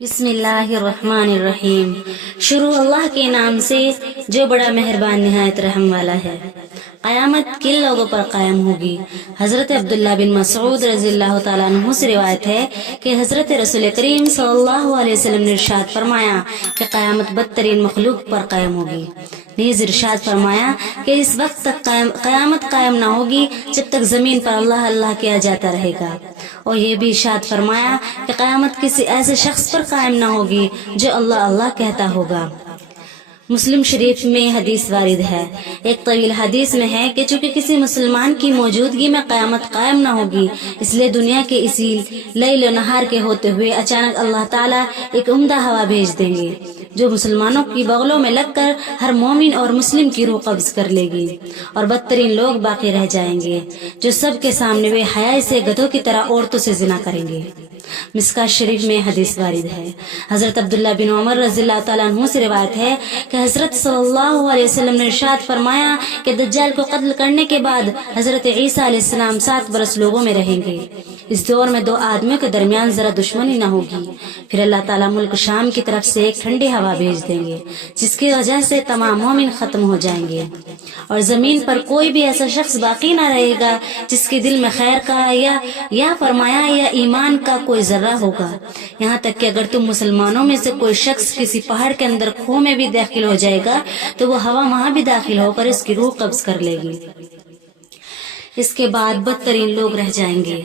बिस्मिल्लाहिर्रहमानिर्रहीम। शुरू अल्लाह के नाम से जो बड़ा मेहरबान निहायत रहम वाला है। क़यामत किन लोगों पर कायम होगी? हज़रत अब्दुल्ला बिन मसऊद रज़ियल्लाहु ताला अन्हु से रिवायत है कि हज़रत रसूल करीम सल्लल्लाहु अलैहि वसल्लम ने इरशाद फरमाया कि क़यामत बदतरीन मखलूक पर कायम होगी। नीज़ इरशाद फरमाया कि इस वक्त तक क़यामत कायम ना होगी जब तक ज़मीन पर अल्लाह अल्लाह किया जाता रहेगा। और ये भी इरशाद फरमाया कि क़यामत किसी ऐसे शख्स पर कायम ना होगी जो अल्लाह अल्लाह कहता होगा। मुस्लिम शरीफ में हदीस वारिद है। एक तवील हदीस में है कि चूंकि किसी मुसलमान की मौजूदगी में क़यामत कायम ना होगी, इसलिए दुनिया के इसी लैल नहार के होते हुए अचानक अल्लाह ताला एक उम्दा हवा भेज देंगे जो मुसलमानों की बगलों में लगकर हर मोमिन और मुस्लिम की रूह कब्ज कर लेगी और बदतरीन लोग बाकी रह जाएंगे जो सबके सामने वे हया से गधों की तरह औरतों से जिना करेंगे। मिस्कात शरीफ में हदीस वारिद है। हजरत अब्दुल्ला बिन उमर रज़ियल्लाहु ताला अन्हु से रिवायत है कि हजरत सल्लल्लाहु अलैहि वसल्लम ने इरशाद फरमाया कि दज्जाल को कत्ल करने के बाद हजरत ईसा अलैहिस्सलाम 7 बरस लोगों में रहेंगे। इस दौर में 2 आदमियों के दरमियान जरा दुश्मनी न होगी। फिर अल्लाह ताला मुल्क शाम की तरफ से एक ठंडी हवा भेज देंगे जिसकी वजह से तमाम मोमिन खत्म हो जाएंगे और जमीन पर कोई भी ऐसा शख्स बाकी न रहेगा जिसके दिल में खैर का या फरमाया या ईमान का कोई जर्रा होगा। यहाँ तक कि अगर तुम मुसलमानों में से कोई शख्स किसी पहाड़ के अंदर खो में भी दाखिल हो जाएगा तो वो हवा वहां भी दाखिल होकर इसकी रूह कब्ज कर लेगी। इसके बाद बदतरीन लोग रह जाएंगे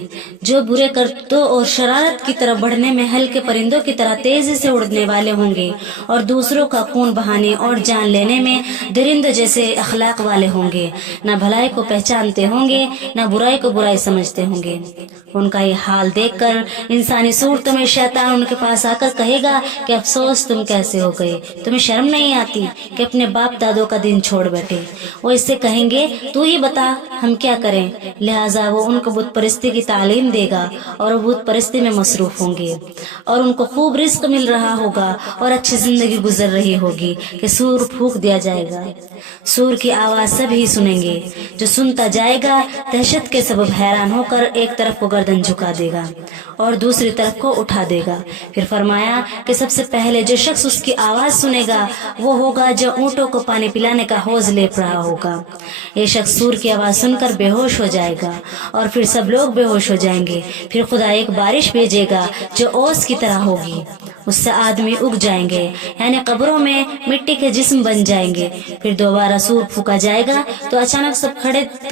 जो बुरे करतों और शरारत की तरफ बढ़ने में हल्के परिंदों की तरह तेजी से उड़ने वाले होंगे और दूसरों का खून बहाने और जान लेने में दरिंद जैसे अखलाक वाले होंगे। न भलाई को पहचानते होंगे न बुराई को बुराई समझते होंगे। उनका ये हाल देखकर इंसानी सूरत में शैतान उनके पास आकर कहेगा कि अफसोस तुम कैसे हो गए, तुम्हें शर्म नहीं आती कि अपने बाप दादों का दिन छोड़ बैठे। वो इससे कहेंगे तू ही बता हम क्या करें। लिहाजा वो उनको बुत परस्ती की तालीम देगा और बुत परस्ती में मसरूफ होंगे और उनको खूब रिस्क मिल रहा होगा और अच्छी जिंदगी गुजर रही होगी कि सूर फूंक दिया जाएगा। सूर की आवाज सभी सुनेंगे। जो सुनता जाएगा दहशत के सबब हैरान होकर एक तरफ को गर्दन झुका देगा और दूसरी तरफ को उठा देगा। फिर फरमाया कि सबसे पहले जो शख्स उसकी आवाज सुनेगा वो होगा जो ऊंटों को पानी पिलाने का हौज लेप रहा होगा। ये शख्स सूर की आवाज सुनकर बेहोश हो जाएगा और फिर सब लोग बेहोश हो जाएंगे। फिर खुदा एक बारिश भेजेगा जो ओस की तरह होगी, उससे आदमी उग जाएंगे यानी कब्रों में मिट्टी के जिस्म बन जाएंगे। फिर दोबारा सूर फूका जाएगा तो अचानक सब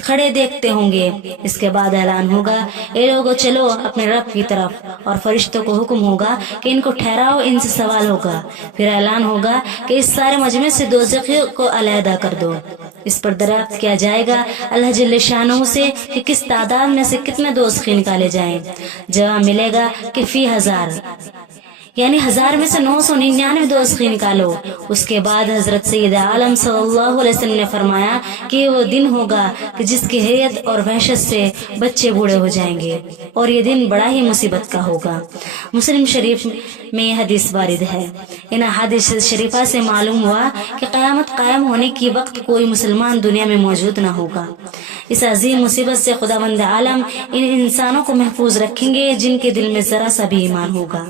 खड़े देखते होंगे। इसके बाद ऐलान होगा ए लोगों चलो अपने रब की तरफ और फरिश्तों को हुक्म होगा कि इनको ठहराओ, इनसे सवाल होगा। फिर ऐलान होगा कि इस सारे मजमे से दोज़खियों को अलहदा कर दो। इस पर दरियाफ्त किया जाएगा अल्लाह जल्ले शानहू से कि किस तादाद में से कितने दोज़खी निकाले जाएं। जवाब मिलेगा कि फी 1000 यानी 1000 में से 999 दोज़खी निकालो। उसके बाद हजरत सैयद आलम सल्लल्लाहु अलैहि वसल्लम ने फरमाया कि वो दिन होगा कि जिसकी हैरत और वहशत से बच्चे बूढ़े हो जाएंगे और ये दिन बड़ा ही मुसीबत का होगा। मुस्लिम शरीफ में यह हदीस वारिद है। इन हदीस शरीफा से मालूम हुआ कि क़यामत कायम होने की वक्त कोई मुसलमान दुनिया में मौजूद न होगा। इस अजीम मुसीबत से खुदावंद आलम इन इंसानों को महफूज रखेंगे जिनके दिल में जरा सा भी ईमान होगा।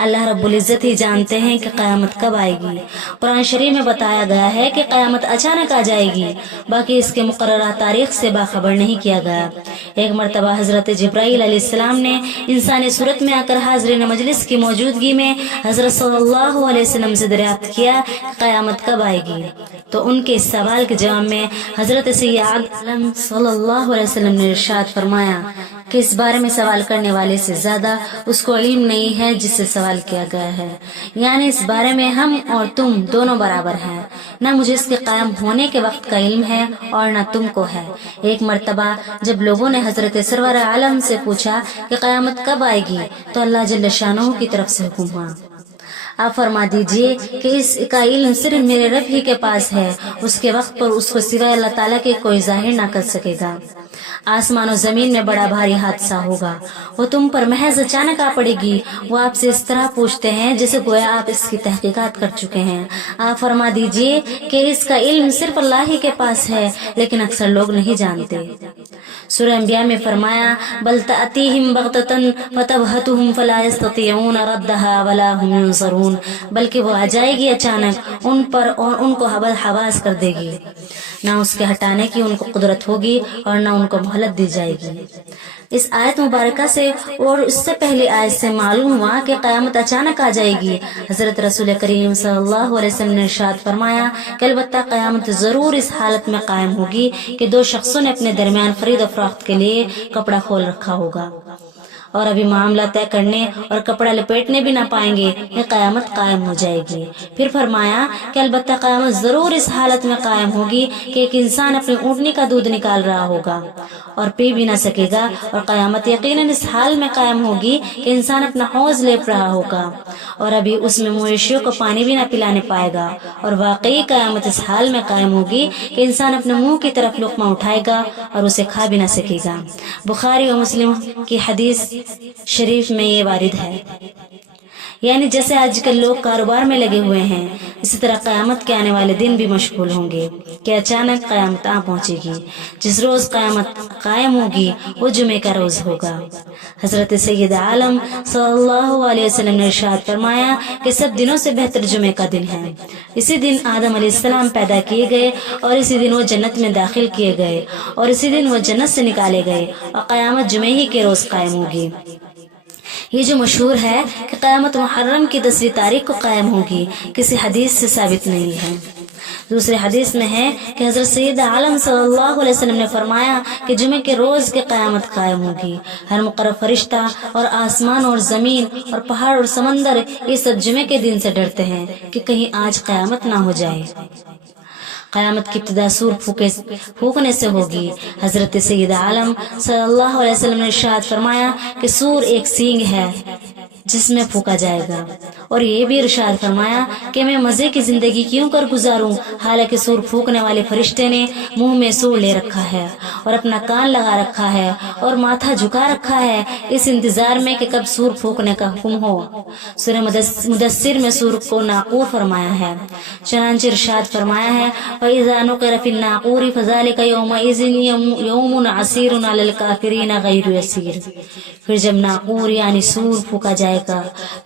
अल्लाह रब्बुल इज्जत ही जानते हैं कि क़यामत कब आएगी। कुरान शरीफ में बताया गया है कि क़यामत अचानक आ जाएगी, बाकी इसके मुकर्ररा तारीख से बाखबर नहीं किया गया। एक मरतबा हजरत जिब्राइल अलैहिस्सलाम ने इंसानी सूरत में आकर हाज़रीन मजलिस की मौजूदगी में हजरत सल्लल्लाहु अलैहि वसल्लम से दरियाफ्त किया क़यामत कब आएगी। तो उनके इस सवाल के जवाब में हजरत सैयद आलम सल्लल्लाहु अलैहि वसल्लम ने इरशाद फरमाया कि इस बारे में सवाल करने वाले से ज्यादा उसको इल्म नहीं है जिससे सवाल किया गया है। यानी इस बारे में हम और तुम दोनों बराबर हैं। न मुझे इसके कायम होने के वक्त का इल्म है और न तुमको है। एक मर्तबा जब लोगों ने हजरत सरवर आलम से पूछा कि क़यामत कब आएगी तो अल्लाह जल्ल शानहू की तरफ से हुक्म हुआ आप फरमा दीजिए कि इसका इल्म सिर्फ मेरे रब ही के पास है। उसके वक्त पर उसको सिवाय अल्लाह ताला के कोई जाहिर ना कर सकेगा। आसमान और जमीन में बड़ा भारी हादसा होगा, वो तुम पर महज अचानक आ पड़ेगी। वो आपसे इस तरह पूछते हैं जैसे गोया आप इसकी तहकीकात कर चुके हैं। आप फरमा दीजिए कि इसका इल्म सिर्फ अल्लाह ही के पास है, लेकिन अक्सर लोग नहीं जानते। सूरह अंबिया में फरमाया, बल तअतीहिम बग़ततन फतबहतुहुम फला यस्ततिऊन रद्दहा वला हुम युनसरून, बल्कि वो आ जाएगी अचानक उन पर और उनको हवास कर देगी, ना उसके हटाने की उनको कुदरत होगी और ना उनको मोहलत दी जाएगी। इस आयत मुबारका से और इससे पहले आयत से मालूम हुआ कि क़यामत अचानक आ जाएगी। हज़रत रसूल करीम सल्लल्लाहु अलैहि वसल्लम ने इरशाद फरमाया कि अलबत्ता क़यामत ज़रूर इस हालत में कायम होगी कि दो शख्सों ने अपने दरमियान खरीद और फरोख्त के लिए कपड़ा खोल रखा होगा और अभी मामला तय करने और कपड़ा लपेटने भी ना पाएंगे, ये क़यामत कायम हो जाएगी। फिर फरमाया कि अलबत्ता क़यामत ज़रूर इस हालत में कायम होगी कि एक इंसान अपनी ऊँटनी का दूध निकाल रहा होगा और पी भी ना सकेगा, और क़यामत यकीनन इस हाल में कायम होगी कि इंसान अपना हौज़ लेप रहा होगा और अभी उसमें मवेशियों को पानी भी ना पिलाने पाएगा, और वाकई क़यामत इस हाल में कायम होगी कि इंसान अपने मुंह की तरफ लुक़मा उठाएगा और उसे खा भी ना सकेगा। बुखारी और मुस्लिम की हदीस शरीफ में ये वारिद है। यानी जैसे आजकल लोग कारोबार में लगे हुए हैं, इसी तरह क़यामत के आने वाले दिन भी मशगूल होंगे कि अचानक क़यामत आ पहुंचेगी। जिस रोज़ क़यामत कायम होगी वो जुमे का रोज़ होगा। हज़रत सैयद आलम सल्लल्लाहु अलैहि वसल्लम ने इरशाद फरमाया कि सब दिनों से बेहतर जुमे का दिन है। इसी दिन आदम अलैहिस्सलाम पैदा किए गए और इसी दिन वो जन्नत में दाखिल किए गए और इसी दिन वो जन्नत से निकाले गए और क़यामत जुमे ही के रोज़ कायम होगी। ये जो मशहूर है कि क़यामत मुहर्रम की 10वीं तारीख को कायम होगी, किसी हदीस से साबित नहीं है। दूसरे हदीस में है कि हज़रत सैयद आलम सल्लल्लाहु अलैहि वसल्लम ने फरमाया कि जुमे के रोज़ के क़यामत कायम होगी। हर मुक़र्रब फरिश्ता और आसमान और ज़मीन और पहाड़ और समंदर ये सब जुमे के दिन से डरते हैं कि कहीं आज क़यामत ना हो जाए। क़यामत की इब्तिदा सूर फूकने से होगी। हज़रत सैयद आलम सल्लल्लाहु अलैहि वसल्लम ने इरशाद फरमाया कि सूर एक सींग है जिसमें फूका जाएगा, और ये भी इरशाद फरमाया कि मैं मज़े की ज़िंदगी क्यों कर गुजारूं, हालांकि सूर फूकने वाले फरिश्ते ने मुंह में सूर ले रखा है और अपना कान लगा रखा है और माथा झुका रखा है इस इंतज़ार में कि कब सूर फूकने का हुक्म हो। सूरह मुदस्सिर में सूर को नाक़ूर फरमाया है। चनांचे इरशाद फरमाया है, फ़इज़ा नुक़िरा फ़िन नाक़ूरि फ़ज़ालिका यौमइज़िन यौमुन असीरुन अलल काफ़िरीन गैरु यसीर। फिर जब नाक़ूर यानी सूर फूका जाएगा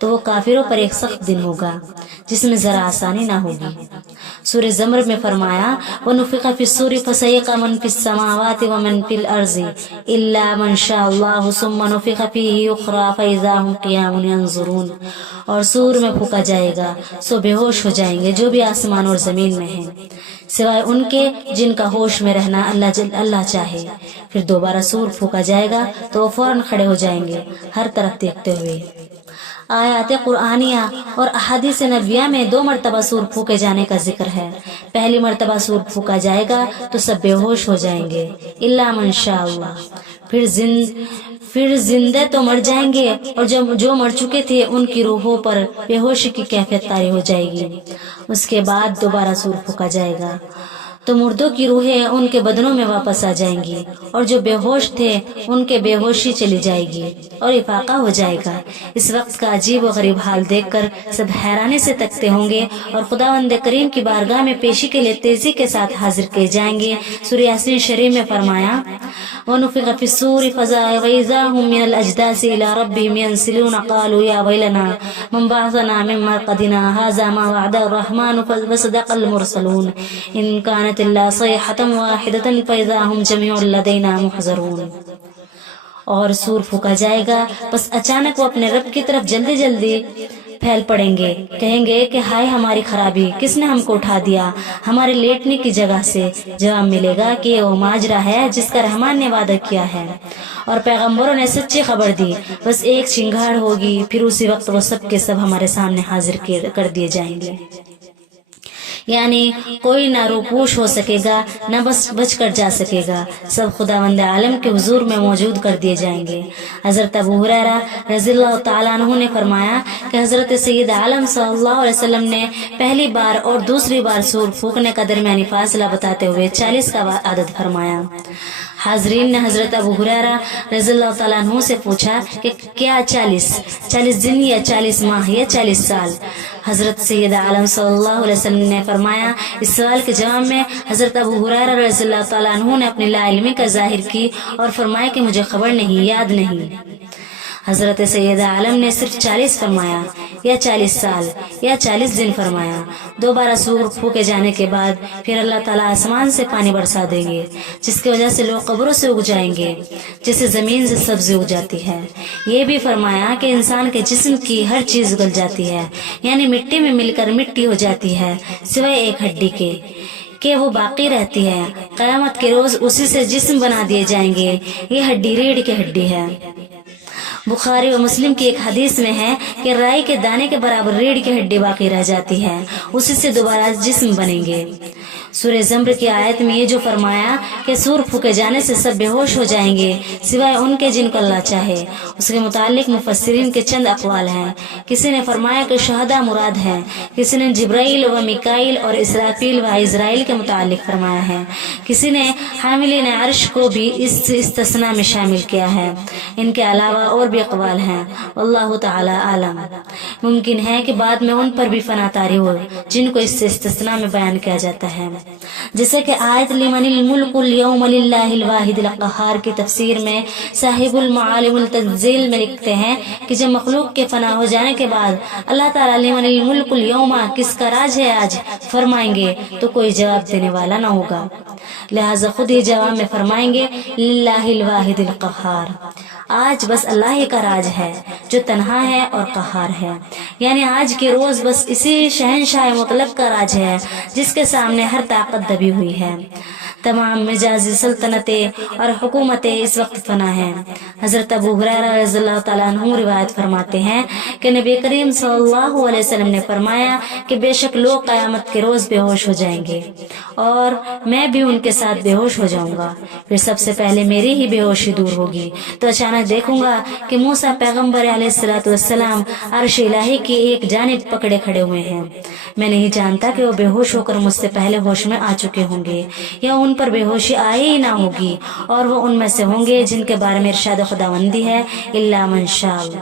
तो वो काफिरों पर एक सख्त दिन होगा जिसमें जरा आसानी ना होगी। सूरह ज़मर में फरमाया, वनुफ़िख़ फ़िस्सूरि फ़सइक़ा मन फ़िस समावाति व मन फ़िल अर्ज़ि इल्ला मन शाअल्लाहु सुम्मा नुफ़िख़ फ़ीहि उख़रा फ़इज़ा हुम क़ियामुन यंज़ुरून। और सूर में फूका जाएगा सो बेहोश हो जाएंगे जो भी आसमान और ज़मीन में हैं, सिवाय उनके जिनका होश में रहना अल्लाह चाहे। फिर दोबारा सूर फूका जाएगा तो वो फौरन खड़े हो जाएंगे हर तरफ देखते हुए। आयात कुरानिया और अहादीस नबविया में 2 मरतबा सूर फूके जाने का जिक्र है। पहली मरतबा सूर फूका जाएगा तो सब बेहोश हो जाएंगे इल्ला मन शाअल्लाह, फिर जिंदे तो मर जाएंगे और जो मर चुके थे उनकी रूहों पर बेहोशी की कैफियत तारी हो जाएगी। उसके बाद दोबारा सूर फूका जाएगा तो मुर्दों की रूहें उनके बदनों में वापस आ जाएंगी और जो बेहोश थे उनके बेहोशी चली जाएगी और इफाका हो जाएगा। इस वक्त का अजीब और गरीब हाल देखकर सब हैरानी से तकते होंगे और खुदावंद करीम की बारगाह में पेशी के लिए तेजी के साथ हाजिर किए जाएंगे। सूरह यासीन शरीफ में फरमाया, वनुफ़िख़ फ़िस्सूरि फ़इज़ा हुम मिनल अजदासी इला रब्बिहिम यंसिलून क़ालू या वैलना मन बअसना मिन मरक़दिना हाज़ा मा वअदा अर्रहमानु वसदक़ल मुरसलून इन कानत इल्ला सयहतन वाहिदतन फ़इज़ा हुम जमीउन लदैना मुहज़रून। और सूर फूका जाएगा, बस अचानक वो अपने रब की तरफ जल्दी जल्दी फैल पड़ेंगे, कहेंगे कि हाय हमारी खराबी, किसने हमको उठा दिया हमारे लेटने की जगह से। जवाब मिलेगा कि वो माजरा है जिसका रहमान ने वादा किया है और पैगंबरों ने सच्ची खबर दी, बस एक चिंगाड़ होगी, फिर उसी वक्त वो सब के सब हमारे सामने हाजिर कर दिए जाएंगे। यानी कोई ना रूपोश हो सकेगा ना बस बच कर जा सकेगा, सब खुदावंद आलम के हुजूर में मौजूद कर दिए जाएंगे। हज़रत अबू हुरैरा रज़ियल्लाहु ताला अन्हु ने फरमाया कि हज़रत सैयद आलम सल्लल्लाहु अलैहि वसल्लम ने पहली बार और दूसरी बार सूर फूकने का दरमियानी फासला बताते हुए 40 का आदद फरमाया। حاضرین نے حضرت ابو ہریرہ رضی اللہ تعالیٰ عنہ سے پوچھا کہ کیا 40 دن یا 40 ماہ یا 40 سال؟ حضرت سید عالم صلی اللہ علیہ وسلم نے فرمایا، اس سوال کے جواب میں حضرت ابو ہریرہ رضی اللہ تعالیٰ عنہ نے اپنی لا علمی کا ظاہر کی اور فرمایا کہ مجھے خبر نہیں، یاد نہیں۔ حضرت سید عالم نے صرف 40 فرمایا یا 40 سال یا 40 دن فرمایا۔ دوبارہ سور پھونکے جانے کے بعد پھر اللہ تعالیٰ آسمان سے پانی برسا دیں گے، جس کی وجہ سے لوگ قبروں سے اگ جائیں گے جیسے زمین سے سبزی اگ جاتی ہے۔ یہ بھی فرمایا کہ انسان کے جسم کی ہر چیز گل جاتی ہے، یعنی مٹی میں مل کر مٹی ہو جاتی ہے سوائے ایک ہڈی کے کہ وہ باقی رہتی ہے۔ قیامت کے روز اسی سے جسم بنا دیے جائیں گے۔ یہ ہڈی ریڑھ کی ہڈی ہے۔ بخاری و مسلم کی ایک حدیث میں ہے کہ رائی کے دانے کے برابر ریڑھ کی ہڈی باقی رہ جاتی ہے، اسی سے دوبارہ جسم بنیں گے۔ سورہ زمر کی آیت میں یہ جو فرمایا کہ سور پھونکے جانے سے سب بے ہوش ہو جائیں گے سوائے ان کے جن کو اللہ چاہے، اس کے متعلق مفسرین کے چند اقوال ہیں۔ کسی نے فرمایا کہ شہداء مراد ہیں، کسی نے جبرائیل و میکائیل اور اسرافیل و اسرائیل کے متعلق فرمایا ہے، کسی نے حاملین عرش کو بھی اس استثناء میں شامل کیا ہے۔ ان کے علاوہ اور بھی اقوال ہیں، واللہ تعالی عالم۔ ممکن ہے کہ بعد میں ان پر بھی فنا طاری ہو جن کو اس سے استثناء میں بیان کیا جاتا ہے، جیسے کہ آیت لمن الملک اليوم للہ الواحد القہار کی تفسیر میں صاحب المعالم التنزیل میں لکھتے ہیں کہ جب مخلوق کے فنا ہو جانے کے بعد اللہ تعالیٰ لمن الملک اليوم کس کا راج ہے آج فرمائیں گے تو کوئی جواب دینے والا نہ ہوگا، لہٰذا خود ہی جواب میں فرمائیں گے للہ الواحد القہار، آج بس اللہ ہی کا راج ہے جو تنہا ہے اور قہار ہے، یعنی آج کے روز بس اسی شہنشاہ مطلق کا راج ہے جس کے سامنے ہر طاقت دبی ہوئی ہے۔ تمام مجازی سلطنتیں اور حکومتیں اس وقت فنا ہیں۔ حضرت ابو ہریرہ رضی اللہ تعالیٰ عنہ روایت فرماتے ہیں کہ نبی کریم صلی اللہ علیہ وسلم نے فرمایا کہ بے شک لوگ قیامت کے روز بے ہوش ہو جائیں گے اور میں بھی ان کے ساتھ بے ہوش ہو جاؤں گا، پھر سب سے پہلے میری ہی بے ہوشی دور ہوگی تو اچانک دیکھوں گا کہ موسیٰ پیغمبر علیہ الصلوۃ والسلام عرش الہی کی ایک جانب پکڑے کھڑے ہوئے ہیں۔ میں نہیں جانتا کہ وہ بے ہوش ہو کر مجھ سے پہلے ہوش میں آ چکے ہوں گے یا ان پر بے ہوشی آئی ہی نہ ہوگی، اور وہ ان میں سے ہوں گے جن کے بارے میں ارشاد خداوندی ہے الا من شاء اللہ۔